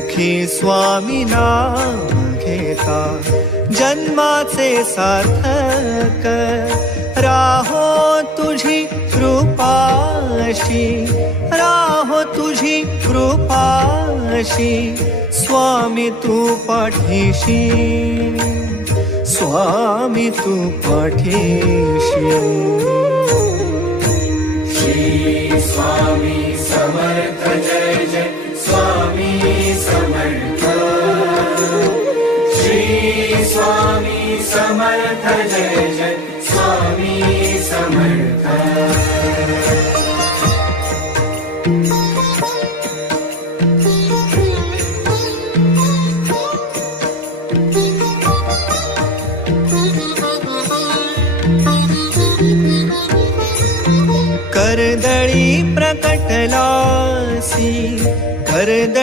सुखी स्वामी नाम घेता जन्माचे सार्थक राहो तुझी कृपाशी, राहो तुझी कृपाशी स्वामी तू पाठीशी, स्वामी तू पाठीशी. श्री स्वामी समर्थ जय जय स्वामी समर्थ. श्री स्वामी समर्थ जय जय स्वामी समर्थ. कर्दळी प्रकटलासी, कर्दळी